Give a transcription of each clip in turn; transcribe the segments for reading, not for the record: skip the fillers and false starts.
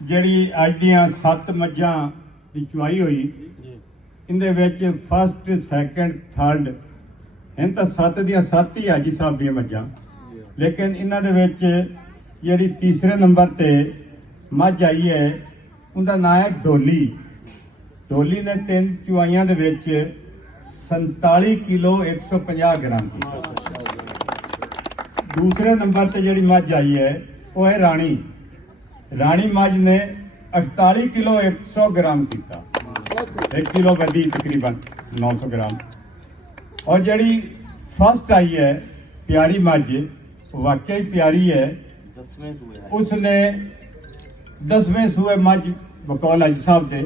ਜਿਹੜੀ ਅੱਜ ਦੀਆਂ 7 ਮੱਝਾਂ ਦੀ ਚੁਆਈ ਹੋਈ ਇਹਦੇ ਵਿੱਚ ਫਸਟ ਸੈਕੰਡ ਥਰਡ ਇਹਨਾਂ ਤਾਂ 7 ਦੀਆਂ 7 ਹੀ ਹਾਜੀ ਸਾਹਿਬ ਦੀਆਂ ਮੱਝਾਂ, ਲੇਕਿਨ ਇਹਨਾਂ ਦੇ ਵਿੱਚ ਜਿਹੜੀ ਤੀਸਰੇ ਨੰਬਰ ਤੇ ਮੱਝ ਆਈ ਹੈ ਉਹਦਾ ਨਾਮ ਹੈ ਡੋਲੀ। ਡੋਲੀ ਨੇ 3 ਚੁਆਈਆਂ ਦੇ ਵਿੱਚ 47 ਕਿਲੋ 150 ਗ੍ਰਾਮ ਕੀਤਾ। दूसरे नंबर पे जी मझ आई है वो है राणी। राणी मझ ने 48 किलो 100 ग्राम किया, 1 किलो बदी तकरीबन 900 ग्राम। और जी फर्स्ट आई है प्यारी मझ, वाकई प्यारी है, उसने 10वें सूए मझ बकौल अज साहब दे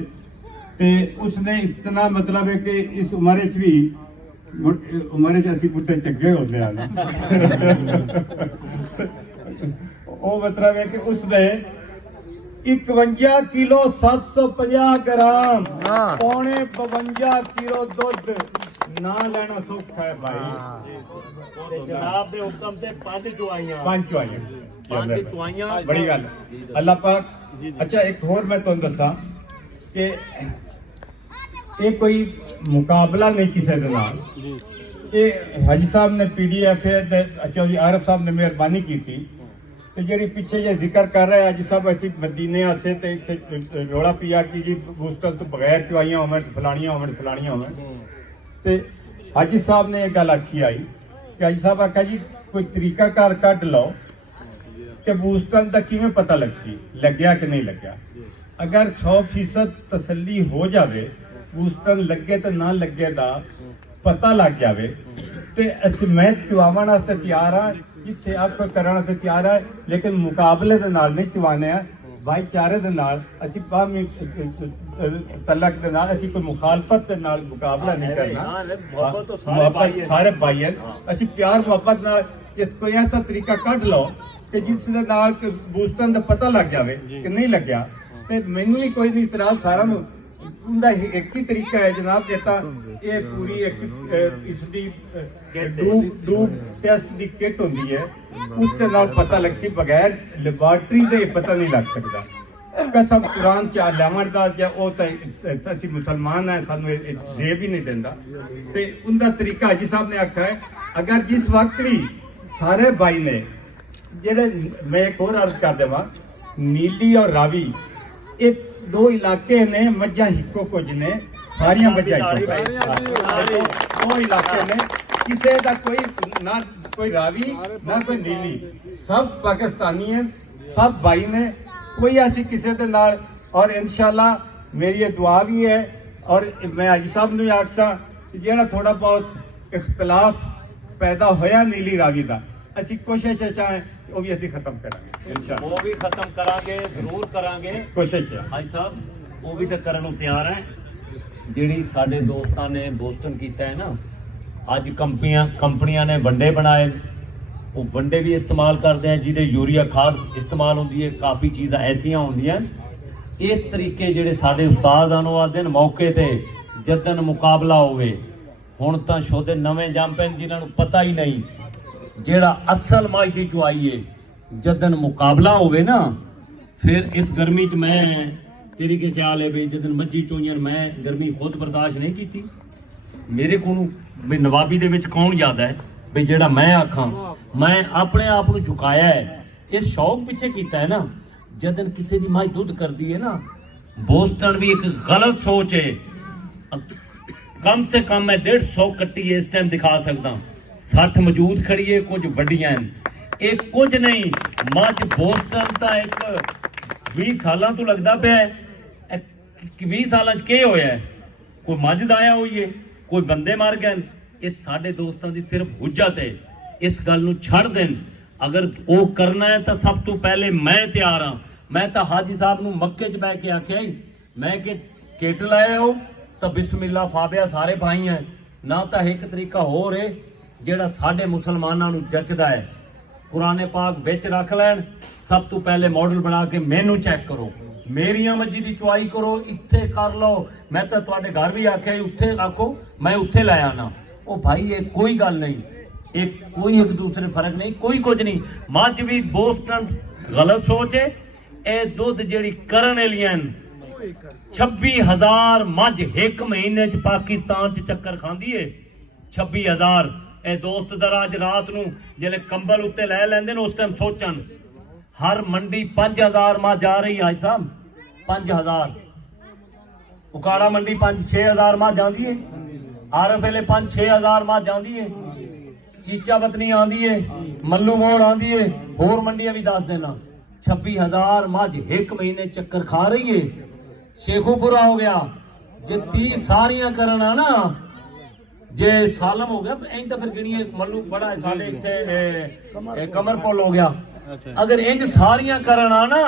ते उसने इतना मतलब है कि इस उम्र च भी उम्र असी बुढ़े चंगे होते हैं वो मतलब है कि उसने 51 किलो 750 ग्राम पौने 52 किलो दुध ना लेना सौखा है भाई। जनाब दे हुक्म ते 5 चुआइयां बड़ी गल अल्लाह पाक। अच्छा एक होर मैं तुहानू दसा कि ये कोई मुकाबला नहीं किसी दे नाल। ये हाजी साहब ने PDF अच्छा जी आरफ साहब ने मेहरबानी की थी ते जी पिछे जे जिक्र कर रहे हाजी साहब असी मदीने आसे ते रौला पिया कि जी बूस्टर तो बगैर चुआइयां होवन फलानियां होवन ते हाजी साहब ने एक गल आखी आई कि हाजी साहब आखा जी कोई तरीका कार कढ लो कि बूस्टर का किवें पता लग्या कि नहीं लग्या। अगर 100% तसल्ली हो जाए बूस्टर लगे तो ना लगे दा पता लग जाए तो अस मैं चुआवन वास्ते तैयार हाँ, जिथे आप कोई करने वास्ते तैयार है, लेकिन मुकाबले दे नाल नहीं चुवाने भाईचारे दे नाल असी बाहमी तलक दे नाल असी कोई मुखालफत दे नाल मुकाबला नहीं करना। मोहब्बत सारे भाई हैं, असी प्यार मोहब्बत नाल जे कोई ऐसा तरीका कढ लो कि जिस दे नाल बूस्टर दा पता लग जाए कि नहीं लगया ते मैनू भी कोई नहीं इतराज। सारा उनका एक ही तरीका है जनाब जेता ये पूरी एक इसकी डूब टेस्ट की किट होती है उसके नाल पता लग सी, बगैर लेबॉर्टरी दे पता नहीं लग सकता। कसम कुरान च लैवट असी मुसलमान है सानू जेब ही नहीं देता ते उनका तरीका हाजी साहब ने आखा है अगर जिस वक्त भी सारे भाई ने जेडे मैं एक और अर्ज कर देवा नीली और रावी एक 2 इलाके ने मज्जा हिको कुछ ने सारिया मज्जा दो इलाके ने किसी का कोई ना कोई रावी ना कोई नीली, सब पाकिस्तानी है, सब भाई ने, कोई ऐसी किसी के नाल। और इंशाल्लाह मेरी ये दुआ भी है और मैं हाजी साहब ने आखसा जो थोड़ा बहुत इख्तलाफ पैदा होया नीली रावी का असी कोशिश चाहें वो भी असी खत्म करांगे, वो भी खत्म करांगे, जरूर करांगे कोशिश है। भाई साहब वो भी तो करन नूं तैयार है। जिहड़ी साडे दोस्तां ने बोस्टन कीता है ना, अज कंपनियां ने वंडे बनाए, वो वंडे भी इस्तेमाल करते हैं जिहदे यूरिया खाद इस्तेमाल होंदी है, काफ़ी चीज़ां ऐसियां होंदियां। इस तरीके जिहड़े साडे उस्ताद आनो आदे मौके ते जदन मुकाबला होवे, हुण तां छोटे नवें जंप हैं जिन्हां नूं पता ही नहीं जेड़ा असल मझ दी चुआई है, जदन मुकाबला होवे ना फिर इस गर्मी च मैं तेरी के ख्याल है भी जदन मच्छी चोइयां मैं गर्मी खुद बर्दाश्त नहीं की। मेरे को भी नवाबी दे विच कौन याद है भी जेड़ा मैं आखां मैं अपने आप को झुकाया है, इस शौक पिछे कीता है ना। जदन किसी दी मझ दुध करती है ना, बोस्टन भी एक गलत सोच है। कम से कम मैं 150 कट्टी इस टाइम दिखा सकता, 60 मौजूद खड़ी है, कुछ वड्डियां एक कुछ नहीं। मझ बोस्टन का एक 20 साल तो लगता पे 20 साल के होया है, कोई मझ जाया हुई है, कोई बंदे मार गए। इस साडे दोस्तों की सिर्फ हुज्जत है, इस गल नूं छड़ देन। अगर वो करना है तो सब तो पहले मैं तैयार हाँ। मैं तो हाजी साहब नूं मक्के च बह के आख्या ही मैं कि किट लाए हो तो बिस्मिल्ला फाबिया सारे भाई हैं ना। तो एक तरीका होर है जेड़ा साडे मुसलमानां नूं जचदा है, कुराने पाक विच रख लैन। सब तो पहले मॉडल बना के मैनू चैक करो, मेरिया मर्जी की चुआई करो, इत्थे कर लो। मैं तो तुहाडे घर भी आख्या उत्थे आखो मैं उत्थे लै आना। ओ भाई ये कोई गल नहीं, एक कोई एक दूसरे फर्क नहीं, कोई कुछ नहीं। मझ भी बोस्टन गलत सोच है, ਇਹ ਦੁੱਧ ਜਿਹੜੀ ਕਰਨ ਵਾਲੀਆਂ 26,000 ਮੱਝ ਇੱਕ ਮਹੀਨੇ ਚ ਪਾਕਿਸਤਾਨ ਚ ਚੱਕਰ ਖਾਂਦੀ ਏ। 26,000। ਇਹ ਦੋਸਤ ਜ਼ਰਾ ਅੱਜ ਰਾਤ ਨੂੰ ਜਿਹੜੇ ਕੰਬਲ ਉੱਤੇ ਲੈ ਲੈਂਦੇ ਨੇ ਉਸ ਟਾਈਮ ਸੋਚਣ, ਹਰ ਮੰਡੀ 5,000 ਮੱਝ ਆ ਰਹੀ ਹੈ ਸਾਹਿਬ। 5,000 ਉਕਾੜਾ ਮੰਡੀ 5-6,000 ਮੱਝ ਆਂਦੀ ਏ। ਆਰਫ ਵੇਲੇ 5-6,000 ਮੱਝ ਆਂਦੀ ਏ। ਚੀਚਾ ਬਤਨੀ ਆਂਦੀ ਏ, ਮੱਲੂ ਮੋੜ ਆਂਦੀ ਏ, ਹੋਰ ਮੰਡੀਆਂ ਵੀ ਦੱਸ ਦੇਣਾ। 26,000 ਮੱਝ ਇੱਕ ਮਹੀਨੇ ਚੱਕਰ ਖਾ ਰਹੀ ਏ। ਸ਼ੇਖੂਪੁਰਾ ਹੋ ਗਿਆ, ਜੇ 30 ਸਾਰੀਆਂ ਕਰਨ ਆ ਨਾ, ਜੇ ਸਾਲਮ ਹੋ ਗਿਆ ਇੰਜ ਤਾਂ ਫਿਰ ਗਿਣੀਏ ਮੱਲੂ ਬੜਾ ਹੈ ਸਾਡੇ ਇੱਥੇ ਕਮਰਪੁਰ ਹੋ ਗਿਆ। ਅਗਰ ਇੰਜ ਸਾਰੀਆਂ ਕਰਨ ਆ ਨਾ,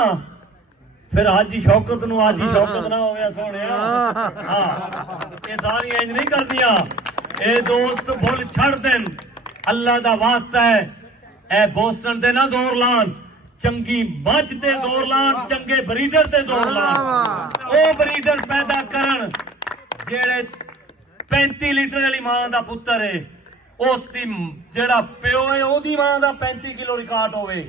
ਫਿਰ ਹਾਜੀ ਸ਼ੌਕਤ ਨੂੰ ਹਾਜੀ ਸ਼ੌਕਤ ਨਾ ਹੋਇਆ ਸੋਹਣਿਆ। ਹਾਂ, ਇਹ ਸਾਰੀਆਂ ਇੰਜ ਨਹੀਂ ਕਰਦੀਆਂ। ਇਹ ਦੋਸਤ ਭੁੱਲ ਛੱਡ ਦੇਣ, ਅੱਲਾ ਦਾ ਵਾਸਤਾ ਹੈ। ਇਹ ਬੋਸਟਨ ਤੇ ਨਾ ਜ਼ੋਰ ਲਾਣ, ਚੰਗੀ ਮੱਝ ਤੇ ਜ਼ੋਰ ਲਾਣ, ਚੰਗੇ ਬਰੀਡਰ ਤੇ ਜ਼ੋਰ ਲਾਣ। ਉਹ ਬਰੀਡਰ ਪੈਦਾ ਕਰਨ ਜਿਹੜੇ 35 ਲੀਟਰ ਵਾਲੀ ਮਾਂ ਦਾ ਪੁੱਤਰ ਹੈ, ਉਸ ਦੀ ਜਿਹੜਾ ਪਿਓ ਹੈ ਉਹਦੀ ਮਾਂ ਦਾ 35 ਕਿਲੋ ਰਿਕਾਰਡ ਹੋਵੇ।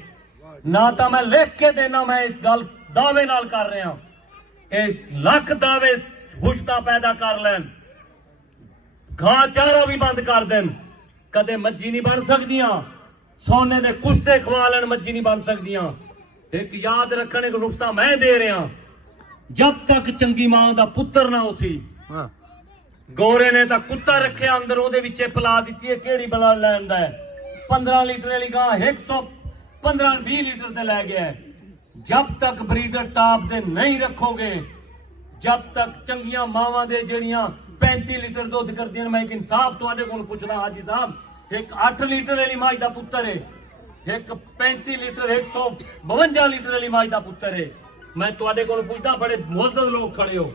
ਨਾ ਤਾਂ ਮੈਂ ਲਿਖ ਕੇ ਦੇਣਾ, ਮੈਂ ਇਸ ਗੱਲ ਦਾਅਵੇ ਨਾਲ ਕਰ ਰਿਹਾ। ਇਹ ਲੱਖ ਦਾਅਵੇ ਹੁਸ਼ਤਾ ਪੈਦਾ ਕਰ ਲੈਣ, ਘਾਹ ਚਾਰਾ ਵੀ ਬੰਦ ਕਰ ਦੇਣ, ਕਦੇ ਮੱਝੀ ਨਹੀਂ ਬਣ ਸਕਦੀਆਂ। ਸੋਨੇ ਦੇ ਕੁਸ਼ਤੇ ਖਵਾ ਲੈਣ, ਮੱਝੀ ਨਹੀਂ ਬਣ ਸਕਦੀਆਂ। ਇੱਕ ਯਾਦ ਰੱਖਣ ਇੱਕ ਨੁਕਸਾ ਮੈਂ ਦੇ ਰਿਹਾ, ਜਦ ਤੱਕ ਚੰਗੀ ਮਾਂ ਦਾ ਪੁੱਤਰ ਨਾ ਹੋਸੀ। ਗੋਰੇ ਨੇ ਤਾਂ ਕੁੱਤਾ ਰੱਖਿਆ ਅੰਦਰ, ਉਹਦੇ ਵਿੱਚੇ ਪਲਾ ਦਿੱਤੀ ਹੈ, ਕਿਹੜੀ ਬਲਾ ਲੈਂਦਾ ਹੈ। 15 ਲੀਟਰ ਵਾਲੀ ਗਾਂ 115-20 ਲੀਟਰ ਤੇ ਲੈ ਗਿਆ। ਜਦ ਤੱਕ ਬਰੀਡਰ ਟਾਪ ਦੇ ਨਹੀਂ ਰੱਖੋਗੇ, ਜਦ ਤੱਕ ਚੰਗੀਆਂ ਮਾਵਾਂ ਦੇ ਜਿਹੜੀਆਂ 35 ਲੀਟਰ ਦੁੱਧ ਕਰਦੀਆਂ। ਮੈਂ ਇੱਕ ਇਨਸਾਫ ਤੁਹਾਡੇ ਕੋਲ ਪੁੱਛਦਾ ਹਾਜੀ ਸਾਹਿਬ, ਇੱਕ 8 ਲੀਟਰ ਵਾਲੀ ਮੱਝ ਦਾ ਪੁੱਤਰ ਹੈ, ਇੱਕ 35 ਲੀਟਰ 152 ਲੀਟਰ ਵਾਲੀ ਮੱਝ ਦਾ ਪੁੱਤਰ ਹੈ। ਮੈਂ ਤੁਹਾਡੇ ਕੋਲ ਪੁੱਛਦਾ, ਬੜੇ ਮੁਅੱਜ਼ਜ਼ ਲੋਕ ਖੜੇ ਹੋ,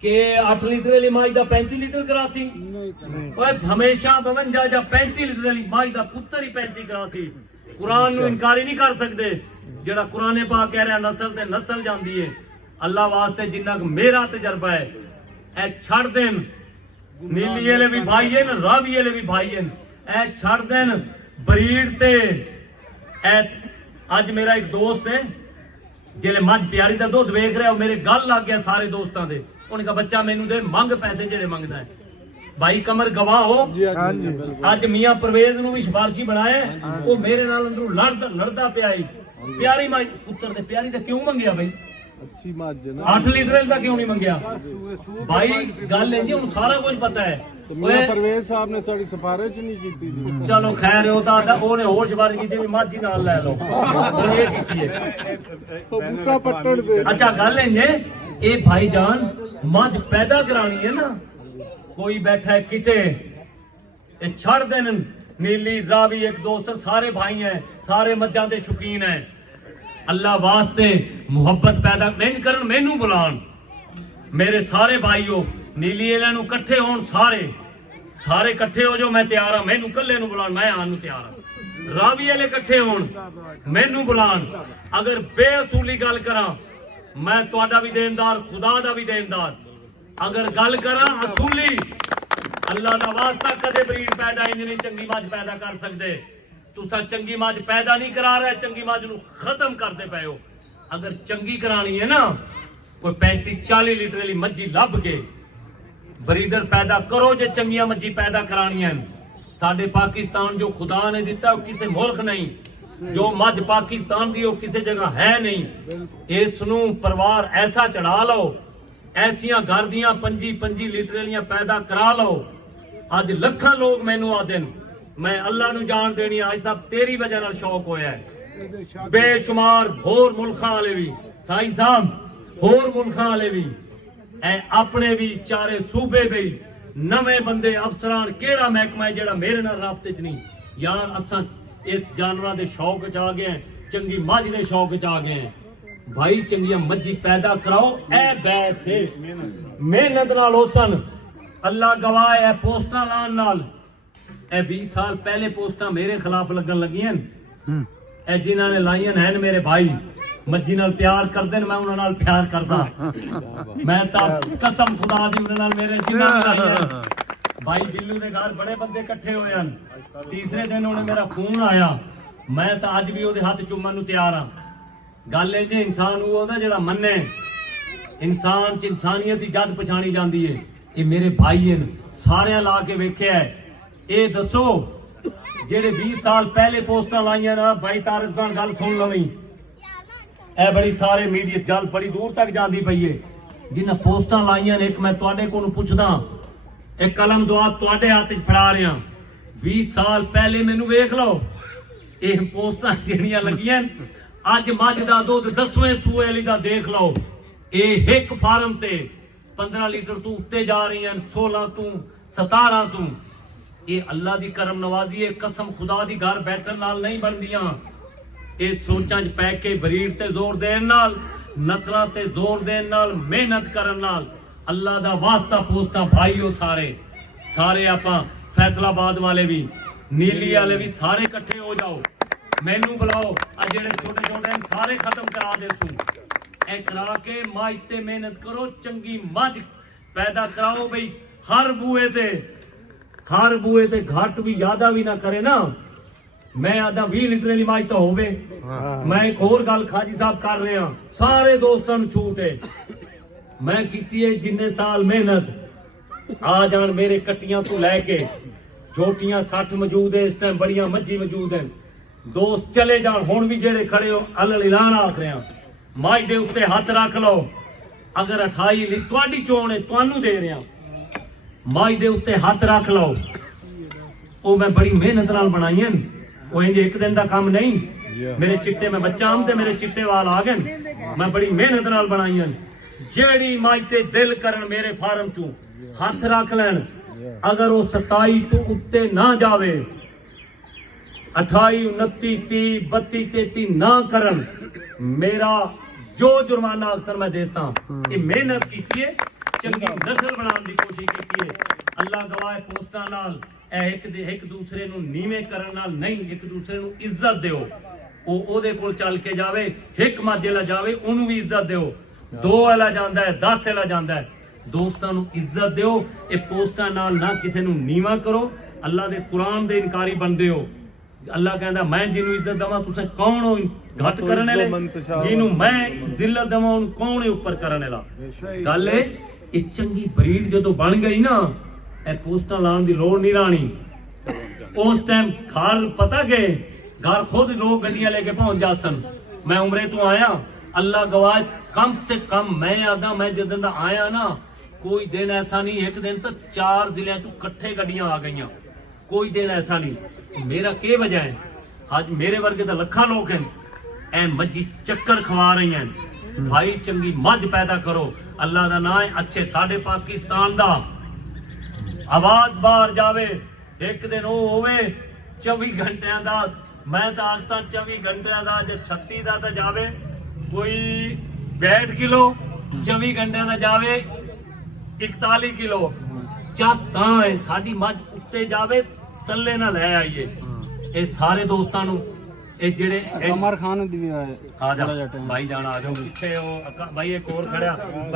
ਕਿ 8 ਲੀਟਰ ਵਾਲੀ ਮੱਝ ਦਾ 35 ਲੀਟਰ ਕਰਾਸੀ। ਓਏ ਹਮੇਸ਼ਾ 52 ਜਾਂ 35 ਲੀਟਰ ਵਾਲੀ ਮੱਝ ਦਾ ਪੁੱਤਰ ਹੀ 35 ਕਰਾਸੀ। ਕੁਰਾਨ ਨੂੰ ਇਨਕਾਰੀ ਨਹੀਂ ਕਰ ਸਕਦੇ, ਜਿਹੜਾ ਕੁਰਾਨੇ ਪਾਕ ਕਹਿ ਰਿਹਾ ਨਸਲ ਤੇ ਨਸਲ ਜਾਂਦੀ ਹੈ। ਅੱਲਾ ਵਾਸਤੇ ਜਿੰਨਾ ਕੁ ਮੇਰਾ ਤਜਰਬਾ ਹੈ, ਇਹ ਛੱਡ ਦੇਣ। ਨੀਲੀ ਵਾਲੇ ਵੀ ਭਾਈ ਹਨ, ਰਾਵੀ ਵਾਲੇ ਵੀ ਭਾਈ ਹਨ, ਇਹ ਛੱਡ ਦੇਣ ਬਰੀਡ ਤੇ। ਅੱਜ ਮੇਰਾ ਇੱਕ ਦੋਸਤ ਹੈ, ਜਿਹੜੇ ਮੱਝ ਪਿਆਰੀ ਦਾ ਦੁੱਧ ਵੇਖ ਰਿਹਾ, ਉਹ ਮੇਰੇ ਗੱਲ ਲੱਗ ਗਿਆ ਸਾਰੇ ਦੋਸਤਾਂ ਦੇ। ਉਹਨੇ ਕਹਾ ਬੱਚਾ ਮੈਨੂੰ ਦੇ, ਮੰਗ ਪੈਸੇ ਜਿਹੜੇ ਮੰਗਦਾ ਹੈ। ਭਾਈ ਕਮਰ ਗਵਾਹ ਹੋ, ਅੱਜ ਮੀਆਂ ਪਰਵੇਜ਼ ਨੂੰ ਵੀ ਸਿਫਾਰਸ਼ੀ ਬਣਾਇਆ, ਉਹ ਮੇਰੇ ਨਾਲ ਅੰਦਰੋਂ ਲੜਦਾ ਪਿਆ ਹੈ। ਪਿਆਰੀ ਮੱਝ ਪੁੱਤਰ ਤੇ ਪਿਆਰੀ ਤਾਂ ਕਿਉਂ ਮੰਗਿਆ ਬਈ? ਅੱਛੀ ਮੱਝ ਨਾ 8 ਲੀਟਰ ਦਾ ਕਿਉਂ ਨਹੀਂ ਮੰਗਿਆ? ਭਾਈ ਗੱਲ ਇੰਜ ਉਹਨੂੰ ਸਾਰਾ ਕੁਝ ਪਤਾ ਹੈ। ਮੀਆਂ ਪਰਵੇਜ਼ ਸਾਹਿਬ ਨੇ ਸਾਡੀ ਸਿਫਾਰਿਸ਼ ਨਹੀਂ ਕੀਤੀ ਸੀ। ਚਲੋ ਖੈਰ, ਉਹ ਤਾਂ ਉਹਨੇ ਹੋਰ ਸਿਫਾਰਿਸ਼ ਕੀਤੀ ਵੀ ਮੱਝ ਹੀ ਨਾਲ ਲੈ ਲਓ, ਇਹ ਕੀਤੀ ਹੈ। ਉਹ ਬੂਟਾ ਪੱਟਣ ਦੇ। ਅੱਛਾ ਗੱਲ ਇੰਜ ਹੈ, ਇਹ ਭਾਈ ਜਾਨ ਮੱਝ ਪੈਦਾ ਕਰਾਣੀ ਹੈ ਨਾ, ਕੋਈ ਬੈਠਾ ਹੈ ਕਿਤੇ, ਇਹ ਛੱਡ ਦੇਣ। ਨੀਲੀ ਰਾਵੀ ਇੱਕ ਦੋਸਤ, ਸਾਰੇ ਭਾਈ ਹੈ, ਸਾਰੇ ਮੱਝਾਂ ਦੇ ਸ਼ੌਕੀਨ ਹੈ। ਅੱਲਾ ਵਾਸਤੇ ਮੁਹੱਬਤ ਪੈਦਾ ਨਹੀਂ ਕਰਨ, ਮੈਨੂੰ ਬੁਲਾਣ। ਮੇਰੇ ਸਾਰੇ ਭਾਈਓ ਨੀਲੀ ਇਹਨਾਂ ਨੂੰ ਇਕੱਠੇ ਹੋਣ, ਸਾਰੇ ਇਕੱਠੇ ਹੋ ਜਾਓ, ਮੈਂ ਤਿਆਰ ਹਾਂ। ਮੈਨੂੰ ਇਕੱਲੇ ਨੂੰ ਬੁਲਾਣ, ਮੈਂ ਆਉਣ ਨੂੰ ਤਿਆਰ ਹਾਂ। ਰਾਵੀ ਵਾਲੇ ਇਕੱਠੇ ਹੋਣ, ਮੈਨੂੰ ਬੁਲਾਣ। ਅਗਰ ਬੇਅਸੂਲੀ ਗੱਲ ਕਰਾਂ, ਮੈਂ ਤੁਹਾਡਾ ਵੀ ਦੇਣਦਾਰ, ਖੁਦਾ ਦਾ ਵੀ ਦੇਣਦਾਰ। ਅਗਰ ਗੱਲ ਕਰਾਂ ਅਸੂਲੀ, ਅੱਲਾ ਦਾ ਵਾਸਤਾ ਕਦੇ ਬਰੀਡ ਪੈਦਾ ਇੰਜ ਨਹੀਂ ਚੰਗੀ ਮੱਝ ਪੈਦਾ ਕਰ ਸਕਦੇ। ਤੁਸੀਂ ਚੰਗੀ ਮੱਝ ਪੈਦਾ ਨਹੀਂ ਕਰਾ ਰਹੇ, ਚੰਗੀ ਮੱਝ ਨੂੰ ਖਤਮ ਕਰਦੇ ਪਏ ਹੋ। ਅਗਰ ਚੰਗੀ ਕਰਾਣੀ ਹੈ ਨਾ, ਕੋਈ 35-40 ਲੀਟਰ ਵਾਲੀ ਮੱਝੀ ਲੱਭ ਕੇ ਬਰੀਡਰ ਪੈਦਾ ਕਰੋ। ਜੇ ਚੰਗੀਆਂ ਮੱਝੀ ਪੈਦਾ ਕਰਾਣੀਆਂ, ਸਾਡੇ ਪਾਕਿਸਤਾਨ ਜੋ ਖੁਦਾ ਨੇ ਦਿੱਤਾ ਉਹ ਕਿਸੇ ਮੁਲਕ ਨਹੀਂ, ਜੋ ਮੱਝ ਪਾਕਿਸਤਾਨ ਦੀ ਉਹ ਕਿਸੇ ਜਗ੍ਹਾ ਹੈ ਨਹੀਂ। ਇਸ ਨੂੰ ਪਰਿਵਾਰ ਐਸਾ ਚੜਾ ਲਓ, ਐਸੀਆਂ ਘਰ ਦੀਆਂ 25 ਲੀਟਰ ਵਾਲੀਆਂ ਪੈਦਾ ਕਰਾ ਲਓ। ਅੱਜ ਲੱਖਾਂ ਲੋਕ ਮੈਨੂੰ ਆਖਦੇ ਨੇ, ਮੈਂ ਅੱਲਾ ਨੂੰ ਜਾਣ ਦੇਣੀ ਅੱਜ ਸਾਹਿਬ ਤੇਰੀ ਵਜ੍ਹਾ ਨਾਲ ਸ਼ੌਕ ਹੋਇਆ ਹੈ। ਬੇਸ਼ੁਮਾਰ ਹੋਰ ਮੁਲਕਾਂ ਵਾਲੇ ਵੀ ਸਾਈਂ ਸਾਹਿਬ, ਹੋਰ ਮੁਲਕਾਂ ਵਾਲੇ ਵੀ, ਆਪਣੇ ਵੀ ਚਾਰੇ ਸੂਬੇ ਵੀ ਨਵੇਂ ਬੰਦੇ ਅਫਸਰਾਂ, ਕਿਹੜਾ ਮਹਿਕਮਾ ਜਿਹੜਾ ਮੇਰੇ ਨਾਲ ਰਾਬਤੇ 'ਚ ਨਹੀਂ। ਯਾਰ ਅਸਾਂ ਇਸ ਜਾਨਵਰਾਂ ਦੇ ਸ਼ੌਕ 'ਚ ਆ ਗਏ ਹਾਂ, ਚੰਗੀ ਮੱਝ ਦੇ ਸ਼ੌਕ 'ਚ ਆ ਗਏ ਹਾਂ। ਭਾਈ ਚੰਗੀਆਂ ਮੱਝੀ ਪੈਦਾ ਕਰਾਓ, ਇਹ ਵੈਸੇ ਮਿਹਨਤ ਨਾਲ ਹੋਸਨ। ਅੱਲਾ ਗਵਾਹ ਹੈ, ਪੋਸਟਾਂ ਲਾਉਣ ਨਾਲ ਇਹ 20 ਸਾਲ ਪਹਿਲੇ ਪੋਸਟਾਂ ਮੇਰੇ ਖਿਲਾਫ ਲੱਗਣ ਲੱਗੀਆਂ। ਇਹ ਜਿਨ੍ਹਾਂ ਨੇ ਲਾਈਆਂ ਹਨ ਮੇਰੇ ਭਾਈ, ਮੱਝੀ ਨਾਲ ਪਿਆਰ ਕਰਦੇ ਨੇ, ਮੈਂ ਉਹਨਾਂ ਨਾਲ ਪਿਆਰ ਕਰਦਾ। ਮੈਂ ਤਾਂ ਕਸਮ ਖੁਦਾ ਦੀ ਉਹਨਾਂ ਨਾਲ ਮੇਰੇ ਜਿੰਨਾ ਲਾਈਆਂ। ਭਾਈ ਬਿੱਲੂ ਦੇ ਘਰ ਬੜੇ ਬੰਦੇ ਇਕੱਠੇ ਹੋਏ ਹਨ। ਤੀਸਰੇ ਦਿਨ ਉਹਨੇ ਮੇਰਾ ਫੋਨ ਆਇਆ, ਮੈਂ ਤਾਂ ਅੱਜ ਵੀ ਉਹਦੇ ਹੱਥ ਚੁੰਮਣ ਨੂੰ ਤਿਆਰ ਹਾਂ। ਗੱਲ ਇਹ ਜੇ ਇਨਸਾਨ ਉਹ ਉਹਦਾ ਜਿਹੜਾ ਮੰਨੇ ਇਨਸਾਨ ਚ ਇਨਸਾਨੀਅਤ ਦੀ ਜਦ ਪਛਾਣੀ ਜਾਂਦੀ ਏ। ਇਹ ਮੇਰੇ ਭਾਈ ਹਨ, ਸਾਰਿਆਂ ਲਾ ਕੇ ਵੇਖਿਆ ਹੈ। ਇਹ ਦੱਸੋ ਜਿਹੜੇ 20 ਸਾਲ ਪਹਿਲੇ ਪੋਸਟਾਂ ਲਾਈਆਂ ਨਾ, ਭਾਈ ਤਾਰਿਕ ਖਾਨ ਗੱਲ ਸੁਣ ਲਵੀਂ, ਇਹ ਬੜੀ ਸਾਰੇ ਮੀਡੀਆ ਗੱਲ ਬੜੀ ਦੂਰ ਤੱਕ ਜਾਂਦੀ ਪਈ ਏ। ਜਿਨ੍ਹਾਂ ਪੋਸਟਾਂ ਲਾਈਆਂ ਨੇ, ਇੱਕ ਮੈਂ ਤੁਹਾਡੇ ਕੋਲੋਂ ਪੁੱਛਦਾ, ਇਹ ਕਲਮ ਦੁਆ ਤੁਹਾਡੇ ਹੱਥ 'ਚ ਫੜਾ ਰਿਹਾ, 20 ਸਾਲ ਪਹਿਲੇ ਮੈਨੂੰ ਵੇਖ ਲਓ। ਇਹ ਪੋਸਟਾਂ ਜਿਹੜੀਆਂ ਲੱਗੀਆਂ ਅੱਜ ਮੱਝ ਦਾ ਦੁੱਧ 10ਵੇਂ ਸੂਏ ਵਾਲੀ ਦਾ ਦੇਖ ਲਓ, ਇਹ ਇੱਕ ਫਾਰਮ ਤੇ 15 ਲੀਟਰ ਤੋਂ ਉੱਤੇ ਜਾ ਰਹੀਆਂ, 16 ਤੋਂ 17 ਤੋਂ। ਇਹ ਅੱਲਾ ਦੀ ਕਰਮ ਨਵਾਜ਼ੀ ਹੈ, ਕਸਮ ਖੁਦਾ ਦੀ ਘਰ ਬੈਠਣ ਨਾਲ ਨਹੀਂ ਬਣਦੀਆਂ। ਇਹ ਸੋਚਾਂ 'ਚ ਪੈ ਕੇ ਬਰੀਡ ਤੇ ਜ਼ੋਰ ਦੇਣ ਨਾਲ, ਨਸਲਾਂ ਤੇ ਜ਼ੋਰ ਦੇਣ ਨਾਲ, ਮਿਹਨਤ ਕਰਨ ਨਾਲ ਅੱਲਾ ਦਾ ਵਾਸਤਾ ਪੋਸਟਾਂ ਭਾਈਓ ਸਾਰੇ ਆਪਾਂ ਫੈਸਲਾਬਾਦ ਵਾਲੇ ਵੀ, ਨੀਲੀ ਵਾਲੇ ਵੀ ਸਾਰੇ ਇਕੱਠੇ ਹੋ ਜਾਓ, ਮੈਨੂੰ ਬੁਲਾਓ। ਆ ਜਿਹੜੇ ਛੋਟੇ ਛੋਟੇ ਸਾਰੇ ਖਤਮ ਕਰਾ ਦੇ ਸੂ, ਇਹ ਕਰਾ ਕੇ ਮੱਝ ਤੇ ਮਿਹਨਤ ਕਰੋ, ਚੰਗੀ ਮੱਝ ਪੈਦਾ ਕਰਾਓ ਬਈ। ਹਰ ਬੂਏ ਤੇ ਘੱਟ ਵੀ ਜ਼ਿਆਦਾ ਵੀ ਨਾ ਕਰੇ ਨਾ। ਮੈਂ ਆਦਾ 20 ਲੀਟਰ ਵਾਲੀ ਮੱਝ ਤਾਂ ਹੋਵੇ। ਮੈਂ ਇੱਕ ਹੋਰ ਗੱਲ ਖਾਜੀ ਸਾਹਿਬ ਕਰ ਰਿਹਾ, ਸਾਰੇ ਦੋਸਤਾਂ ਨੂੰ ਛੂਟ ਹੈ, ਮੈਂ ਕੀਤੀ ਹੈ ਜਿੰਨੇ ਸਾਲ ਮਿਹਨਤ। ਆ ਜਾਣ ਮੇਰੇ ਕੱਟੀਆਂ ਤੋਂ ਲੈ ਕੇ ਝੋਟੀਆਂ 60 ਮੌਜੂਦ ਹੈ, ਇਸ ਟਾਈਮ ਬੜੀਆਂ ਮੱਝੀ ਮੌਜੂਦ ਹੈ। ਦੋਸਤ ਚਲੇ ਜਾਣ, ਹੁਣ ਵੀ ਜਿਹੜੇ ਖੜੇ ਹੋ ਅਲਲ ਐਲਾਨ ਆਖ ਰਿਹਾ, ਮੱਝ ਦੇ ਉੱਤੇ ਹੱਥ ਰੱਖ ਲਓ। ਅਗਰ 28 ਲਈ ਤੁਹਾਡੀ ਚੋਣ ਹੈ, ਤੁਹਾਨੂੰ ਦੇ ਰਿਹਾ, ਮੱਝ ਦੇ ਉੱਤੇ ਹੱਥ ਰੱਖ ਲਓ। ਉਹ ਮੈਂ ਬੜੀ ਮਿਹਨਤ ਨਾਲ ਬਣਾਈਆਂ, ਉਹ ਇੰਜ ਇੱਕ ਦਿਨ ਦਾ ਕੰਮ ਨਹੀਂ। ਮੇਰੇ ਚਿੱਟੇ ਮੈਂ ਬੱਚਾ ਆਮ ਤੇ ਮੇਰੇ ਚਿੱਟੇ ਵਾਲ ਆ ਗਏ, ਮੈਂ ਬੜੀ ਮਿਹਨਤ ਨਾਲ ਬਣਾਈਆਂ। ਜਿਹੜੀ ਮੱਝ ਤੇ ਦਿਲ ਕਰਨ ਮੇਰੇ ਫਾਰਮ ਚੋਂ ਹੱਥ ਰੱਖ ਲੈਣ, ਅਗਰ ਉਹ 27 ਤੋਂ ਉੱਤੇ ਨਾ ਜਾਵੇ, 28 29 30 32 33 ਨਾ ਕਰਨ, ਮੇਰਾ ਜੋ ਜੁਰਮਾਨਾ ਅਕਸਰ ਮੈਂ ਦੇਸਾਂ। ਇਹ ਮਿਹਨਤ ਕੀਤੀ ਹੈ, ਚੰਗੀ ਨਸਲ ਬਣਾਉਣ ਦੀ ਕੋਸ਼ਿਸ਼ ਕੀਤੀ ਹੈ। ਅੱਲਾ ਗਵਾਹ ਪੋਸਟਾਂ ਨਾਲ ਇੱਕ ਦੂਸਰੇ ਨੂੰ ਨੀਵੇਂ ਕਰਨ ਨਾਲ ਨਹੀਂ, ਇੱਕ ਦੂਸਰੇ ਨੂੰ ਇੱਜ਼ਤ ਦਿਓ। ਉਹ ਉਹਦੇ ਕੋਲ ਚੱਲ ਕੇ ਜਾਵੇ, ਇੱਕ ਮਾਝੇ ਲਾ ਜਾਵੇ, ਉਹਨੂੰ ਵੀ ਇੱਜ਼ਤ ਦਿਓ। 2 ਵਾਲਾ ਜਾਂਦਾ ਹੈ, 10 ਵਾਲਾ ਜਾਂਦਾ ਹੈ, ਦੋਸਤਾਂ ਨੂੰ ਇੱਜ਼ਤ ਦਿਓ। ਇਹ ਪੋਸਟਾਂ ਨਾਲ ਨਾ ਕਿਸੇ ਨੂੰ ਨੀਵਾਂ ਕਰੋ। ਅੱਲਾ ਦੇ ਕੁਰਾਨ ਦੇ ਇਨਕਾਰੀ ਬਣਦੇ ਹੋ। ਅੱਲਾ ਕਹਿੰਦਾ ਮੈਂ ਜਿਹਨੂੰ ਇੱਜ਼ਤ ਦਵਾਂ ਤੁਸੀਂ ਕੌਣ ਹੋ ਘੱਟ ਕਰਨ ਵਾਲੇ, ਜਿਹਨੂੰ ਮੈਂ ਜ਼ਿਲਤ ਦਵਾਂ ਉਹਨੂੰ ਕੌਣ ਹੈ ਉੱਪਰ ਕਰਨ ਵਾਲਾ। ਗੱਲ ਇਹ ਚੰਗੀ ਬਰੀਡ ਜਦੋਂ ਬਣ ਗਈ ਨਾ, ਇਹ ਪੋਸਟਾਂ ਲਾਉਣ ਦੀ ਲੋੜ ਨਹੀਂ ਰਾਣੀ। ਉਸ ਟਾਈਮ ਘਰ ਪਤਾ ਕਿ ਘਰ ਖੁਦ ਲੋਕ ਗੱਡੀਆਂ ਲੈ ਕੇ ਪਹੁੰਚ ਜਾ ਸਨ। ਮੈਂ ਉਮਰੇ ਤੋਂ ਆਇਆ, ਅੱਲਾ ਗਵਾਹ, ਕਮ ਸੇ ਕਮ ਮੈਂ ਆਦਾ, ਮੈਂ ਜਦੋਂ ਦਾ ਆਇਆ ਨਾ, ਕੋਈ ਦਿਨ ਐਸਾ ਨਹੀਂ, ਇੱਕ ਦਿਨ ਤਾਂ 4 ਜ਼ਿਲ੍ਹਿਆਂ ਚੋਂ ਇਕੱਠੇ ਗੱਡੀਆਂ ਆ ਗਈਆਂ। ਕੋਈ ਦਿਨ ਐਸਾ ਨਹੀਂ। ਮੇਰਾ ਕੀ ਵਜ੍ਹਾ ਹੈ? ਅੱਜ ਮੇਰੇ ਵਰਗੇ ਤਾਂ ਲੱਖਾਂ ਲੋਕ ਹਨ, ਐ ਮੱਝੀ ਚੱਕਰ ਖਵਾ ਰਹੀਆਂ। ਭਾਈ ਚੰਗੀ ਮੱਝ ਪੈਦਾ ਕਰੋ, ਅੱਲਾ ਦਾ ਨਾਂ ਹੈ। ਅੱਛੇ ਸਾਡੇ ਪਾਕਿਸਤਾਨ ਦਾ ਆਵਾਜ਼ ਬਾਹਰ ਜਾਵੇ, ਇੱਕ ਦਿਨ ਉਹ ਹੋਵੇ 24 ਘੰਟਿਆਂ ਦਾ। ਮੈਂ ਤਾਂ ਆਖਦਾ 24 ਘੰਟਿਆਂ ਦਾ, ਜੇ 36 ਦਾ ਤਾਂ ਜਾਵੇ ਕੋਈ 62 ਕਿਲੋ, 24 ਘੰਟਿਆਂ ਦਾ ਜਾਵੇ 41 ਕਿਲੋ। ਚਸ ਤਾਂ ਹੈ ਸਾਡੀ ਮੱਝ ਉੱਤੇ ਜਾਵੇ, ਥੱਲੇ ਨਾ ਲੈ ਆਈਏ। ਇਹ ਸਾਰੇ ਦੋਸਤਾਂ ਨੂੰ, ਇਹ ਜਿਹੜੇ ਕਮਰ ਖਾਨ ਦੀ ਆ ਜਾ ਭਾਈ ਜਾਨ, ਆ ਜਾਓ। ਕਿੱਥੇ ਉਹ ਭਾਈ ਇੱਕ ਹੋਰ ਖੜਿਆ ਭਾਈ।